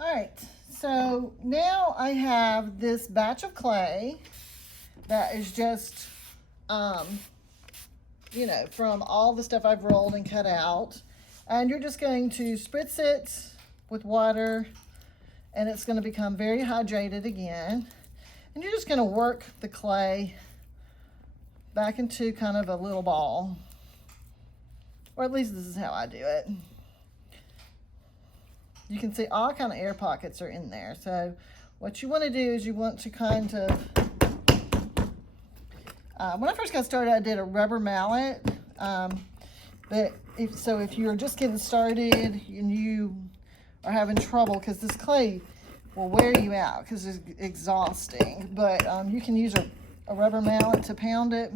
All right, so now I have this batch of clay that is just, from all the stuff I've rolled and cut out. And you're just going to spritz it with water, and it's going to become very hydrated again. And you're just going to work the clay back into kind of a little ball. Or at least this is how I do it. You can see all kind of air pockets are in there. So what you want to do is you want to kind of, when I first got started, I did a rubber mallet. But if you're just getting started and you are having trouble, because this clay will wear you out because it's exhausting, but you can use a rubber mallet to pound it.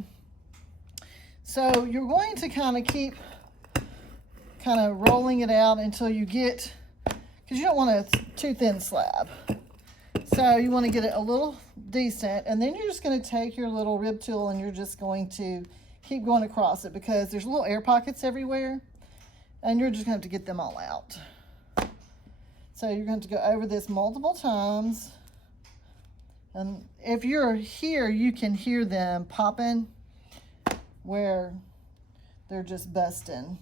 So you're going to kind of keep rolling it out until you get, because you don't want a too thin slab. So you want to get it a little decent, and then you're just going to take your little rib tool and you're just going to keep going across it, because there's little air pockets everywhere and you're just going to have to get them all out. So you're going to go over this multiple times, and if you're here, you can hear them popping where they're just busting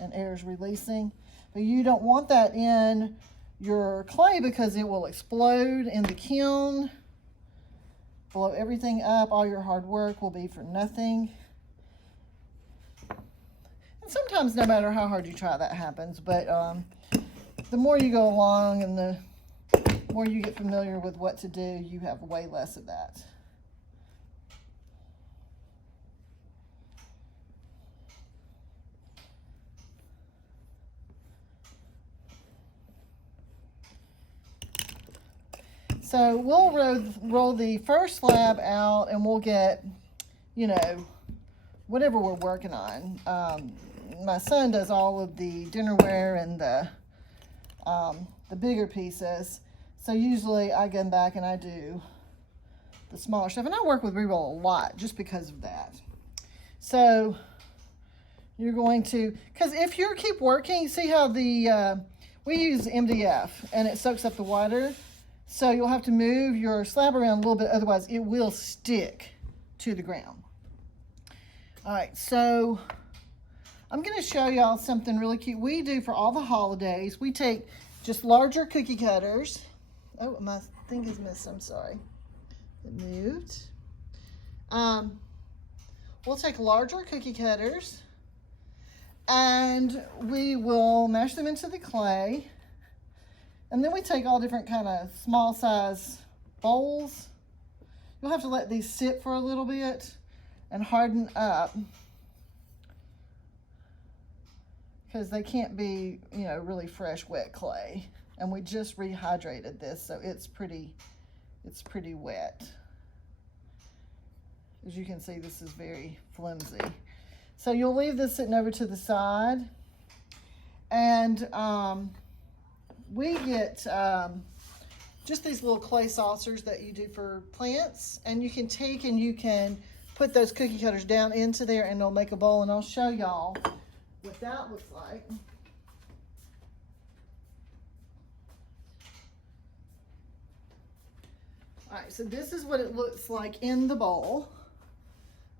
and air's releasing. But you don't want that in your clay because it will explode in the kiln, blow everything up. All your hard work will be for nothing. And sometimes no matter how hard you try, that happens. But the more you go along and the more you get familiar with what to do, you have way less of that. So we'll roll the first slab out, and we'll get, whatever we're working on. My son does all of the dinnerware and the bigger pieces. So usually I go back and I do the smaller stuff. And I work with Reroll a lot just because of that. So you're going to, because if you keep working, see how we use MDF and it soaks up the water. So you'll have to move your slab around a little bit, otherwise it will stick to the ground. All right, so I'm gonna show y'all something really cute we do for all the holidays. We take just larger cookie cutters. Oh, my thing is missed, I'm sorry. It moved. We'll take larger cookie cutters and we will mash them into the clay. And then we take all different kind of small size bowls. You'll have to let these sit for a little bit and harden up, because they can't be, really fresh, wet clay. And we just rehydrated this, so it's pretty wet. As you can see, this is very flimsy. So you'll leave this sitting over to the side, and we get just these little clay saucers that you do for plants, and you can take and you can put those cookie cutters down into there and they'll make a bowl, and I'll show y'all what that looks like. All right, so this is what it looks like in the bowl.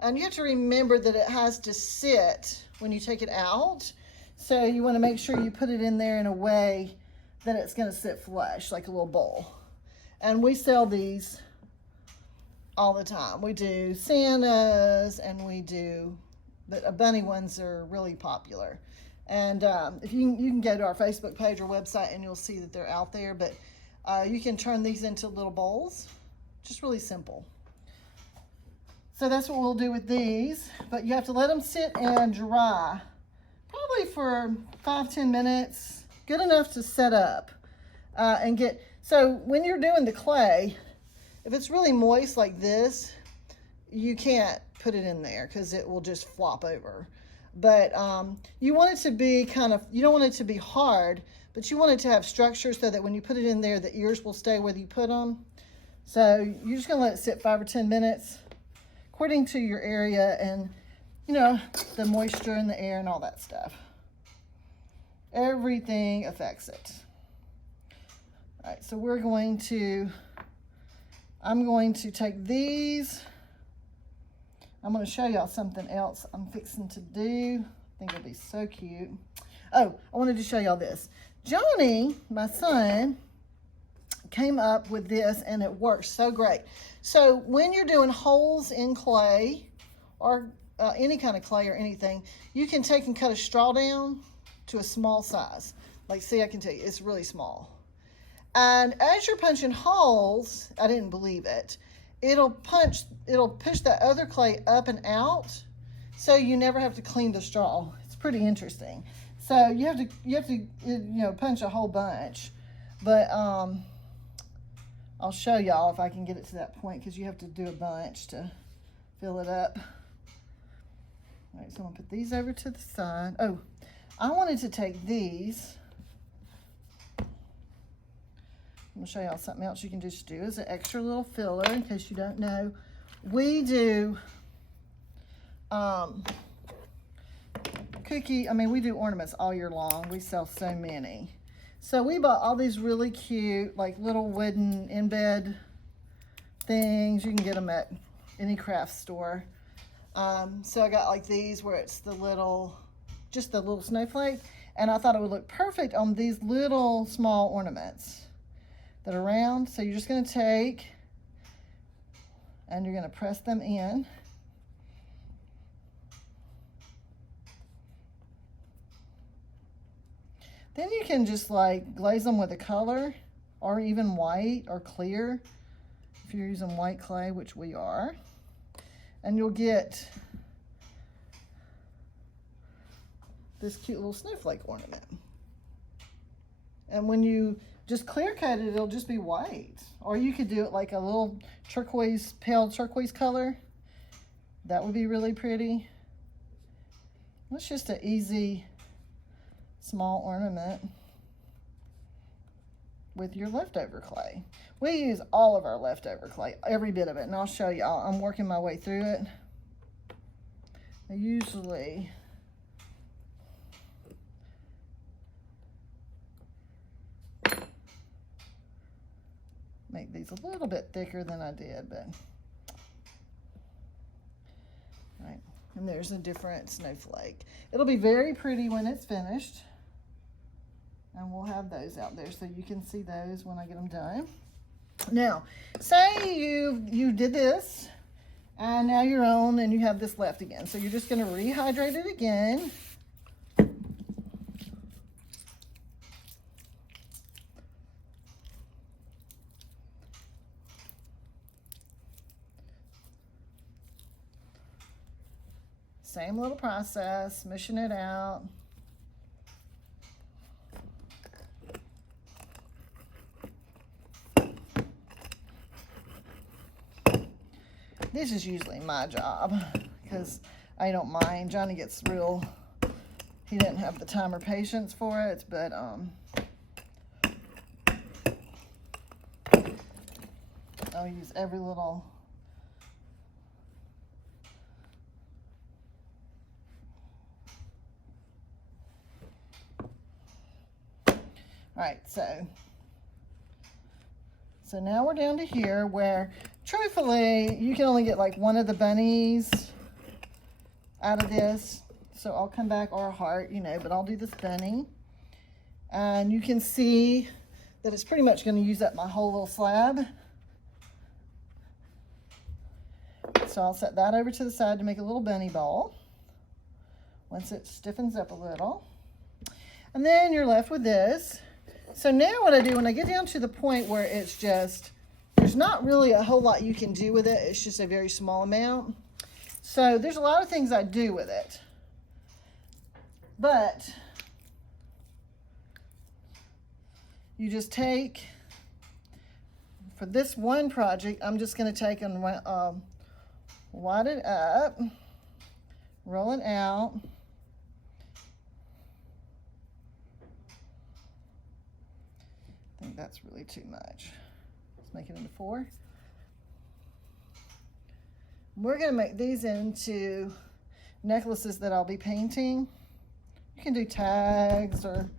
And you have to remember that it has to sit when you take it out. So you want to make sure you put it in there in a way that it's going to sit flush, like a little bowl. And we sell these all the time. We do Santas, and we do, but bunny ones are really popular. And if you can go to our Facebook page or website and you'll see that they're out there. But you can turn these into little bowls. Just really simple. So that's what we'll do with these. But you have to let them sit and dry, probably for 5-10 minutes. Good enough to set up and get. So when you're doing the clay, if it's really moist like this, you can't put it in there because it will just flop over. But you want it to be you don't want it to be hard, but you want it to have structure so that when you put it in there, the ears will stay where you put them. So you're just gonna let it sit 5 or 10 minutes according to your area and, the moisture in the air and all that stuff. Everything affects it. All right, so I'm going to take these. I'm going to show y'all something else I'm fixing to do. I think it'll be so cute. Oh, I wanted to show y'all this. Johnny, my son, came up with this and it works so great. So when you're doing holes in clay or any kind of clay or anything, you can take and cut a straw down to a small size. Like, see, I can tell you, it's really small. And as you're punching holes, I didn't believe it, it'll push that other clay up and out, so you never have to clean the straw. It's pretty interesting. So you have to punch a whole bunch, but I'll show y'all if I can get it to that point, because you have to do a bunch to fill it up. All right, so I'm gonna put these over to the side. Oh, I wanted to take these. I'm gonna show y'all something else you can just do as an extra little filler, in case you don't know. We do we do ornaments all year long. We sell so many. So we bought all these really cute, like little wooden in-bed things. You can get them at any craft store. So I got like these where it's just the little snowflake. And I thought it would look perfect on these little small ornaments that are round. So you're just gonna take and you're gonna press them in. Then you can just like glaze them with a color, or even white or clear if you're using white clay, which we are. And you'll get this cute little snowflake ornament. And when you just clear cut it, it'll just be white. Or you could do it like a little turquoise, pale turquoise color. That would be really pretty. It's just an easy small ornament with your leftover clay. We use all of our leftover clay, every bit of it, and I'll show y'all. I'm working my way through it. I usually make these a little bit thicker than I did, but right. And there's a different snowflake. It'll be very pretty when it's finished. And we'll have those out there so you can see those when I get them done. Now, say you did this and now you're on and you have this left again. So you're just going to rehydrate it again. Same little process, smishing it out. This is usually my job because I don't mind. Johnny gets he didn't have the time or patience for it, but I'll use every little. All right, so now we're down to here where, truthfully, you can only get like one of the bunnies out of this. So I'll come back, or a heart, but I'll do this bunny. And you can see that it's pretty much going to use up my whole little slab. So I'll set that over to the side to make a little bunny ball once it stiffens up a little. And then you're left with this. So now what I do when I get down to the point where it's just, there's not really a whole lot you can do with it. It's just a very small amount. So there's a lot of things I do with it. But you just take, for this one project, I'm just going to take and wad it up, roll it out. I think that's really too much. Let's make it into 4. We're going to make these into necklaces that I'll be painting. You can do tags or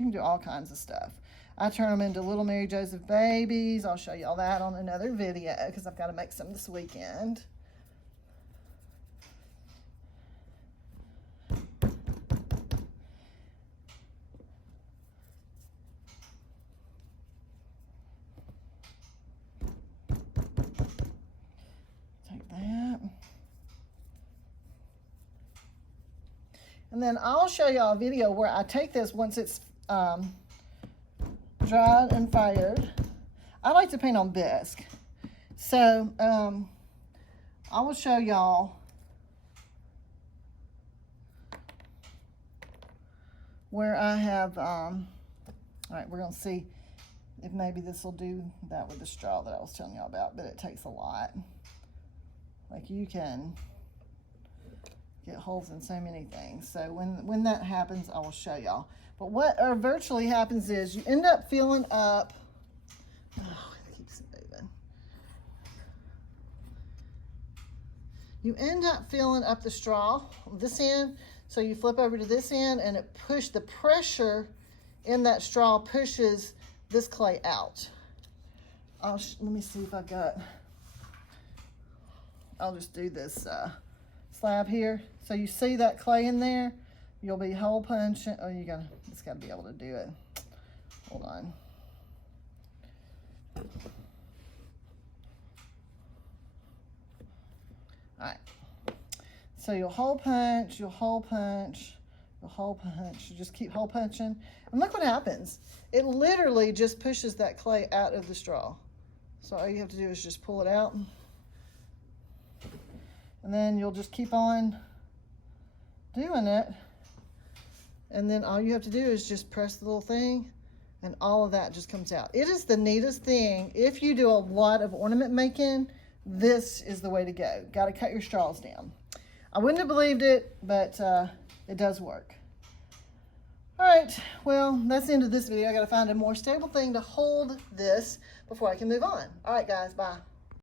You can do all kinds of stuff. I turn them into little Mary Joseph babies. I'll show y'all that on another video because I've got to make some this weekend. Take that. And then I'll show y'all a video where I take this once it's dried and fired. I like to paint on bisque. So I will show y'all where I have, all right, we're gonna see if maybe this will do that with the straw that I was telling y'all about, but it takes a lot. Like you can get holes in so many things. So when that happens, I will show y'all. But what virtually happens is you end up filling up, oh, it keeps moving. You end up filling up the straw on this end. So you flip over to this end and it the pressure in that straw pushes this clay out. Let me see if I got, I'll just do this slab here. So you see that clay in there, you'll be hole punching. Oh, it's gotta be able to do it. Hold on. All right. So you'll hole punch, you'll hole punch, you'll hole punch. You just keep hole punching. And look what happens. It literally just pushes that clay out of the straw. So all you have to do is just pull it out. And then you'll just keep on doing it. And then all you have to do is just press the little thing and all of that just comes out. It is the neatest thing. If you do a lot of ornament making, this is the way to go. Got to cut your straws down. I wouldn't have believed it, but it does work. All right, well, that's the end of this video. I got to find a more stable thing to hold this before I can move on. All right, guys, bye.